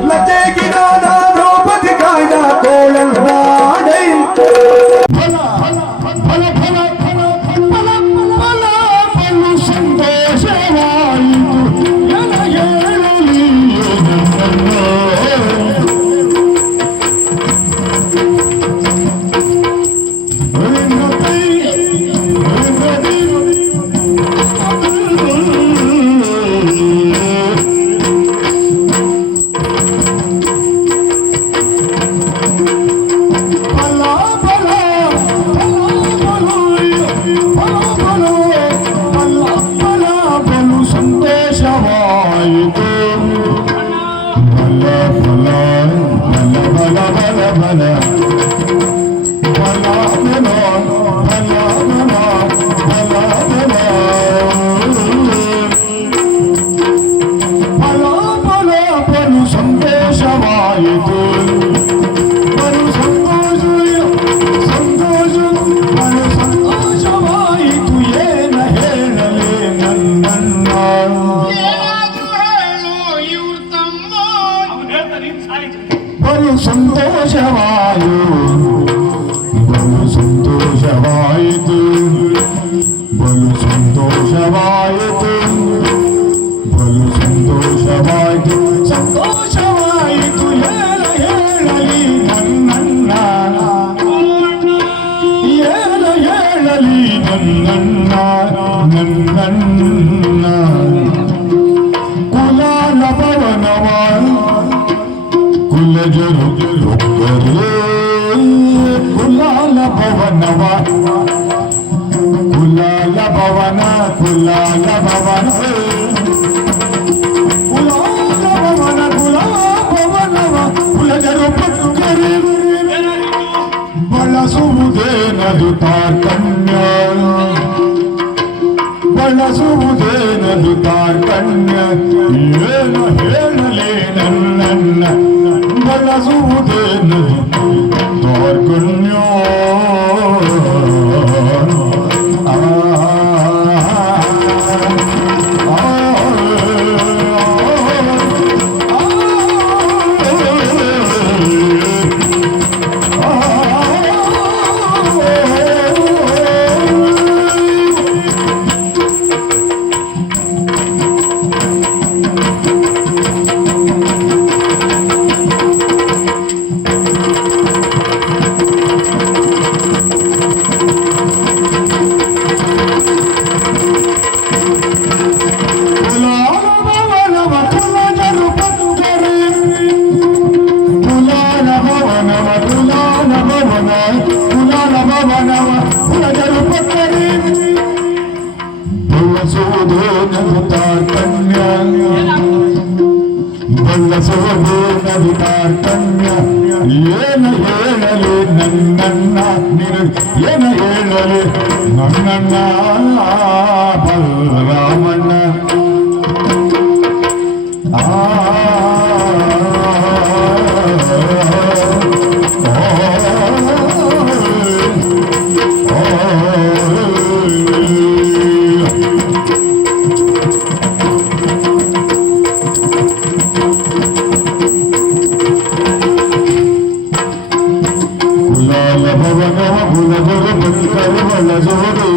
Let's take it on. ಸಂತೋಷವಾಯಿತು ಬಲ ಬಲ ಬಲ ಬಲ ಬಲ ಬಲ ಬಲು ಸಂತೋಷವಾಯು ಬಲು ಸಂತೋಷವಾಯಿತು ಬಲು ಸಂತೋಷವಾಯಿತು ಬಲು ಸಂತೋಷವಾಯಿತು ಸಂತೋಷವಾಯಿತು ಹೇಳ ಹೇಳಲಿ ನನ್ನಣ್ಣ ಏನ ಹೇಳಲಿ ನನ್ನಣ್ಣ ನನ್ನಣ್ಣ ಭವನವ ಕುಲಾಲ ಭವನ ಕುಲಾಲ ಭವನ ಕುಲಾಲ ಭವನ ಕುಲಾ ಭವನವ ಕುಲಜರು ಪಕ್ಕರೆ ಬಳಸುವುದೇನದು ತಾರ್ಕಣ್ಯ ಬಳಸುವುದೇನದು ತಾರ್ಕಣ್ಯ ಏನು ಹೇಳಲೇ ನನ್ನ ಬಳಸುವುದೇನದು ತಾರ್ಕಣ್ಯ ಎಲ್ಲ ಸೊಗು ನವಿನ ಕಣ್ಣ ಏನ ಹೇಳಲಿ ನನ್ನಣ್ಣ ನಿನ ಏನ ಹೇಳಲಿ ನನ್ನಣ್ಣ ಬಲರಾಮ దేవుళ్ళ జోడి